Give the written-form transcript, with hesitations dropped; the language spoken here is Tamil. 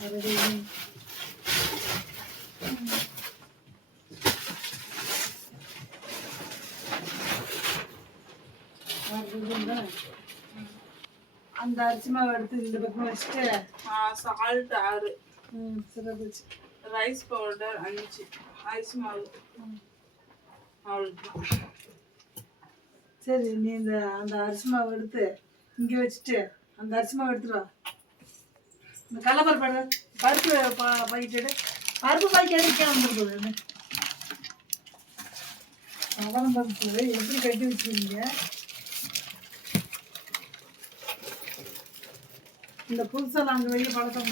அந்த அரிசி மாவு எடுத்து இந்த பக்கம் வச்சுட்டு சால்ட் 6 சிறப்புச்சு ரைஸ் பவுடர் 5 அரிசி மாவு அவ்வளோதான். சரி நீ அந்த அரிசி மாவு எடுத்து இங்கே வச்சுட்டு அந்த அரிசி மாவு எடுத்துட்டு வா. இந்த கடலைப்பருப்பு பருப்பு பாக்கெட்டு பருப்பு பாக்கெட்டு வந்துருக்குது அவரம் பருப்பு எப்படி கட்டி வச்சுருக்கீங்க. இந்த புதுசாக நாங்கள் வெளியே பழக்கம்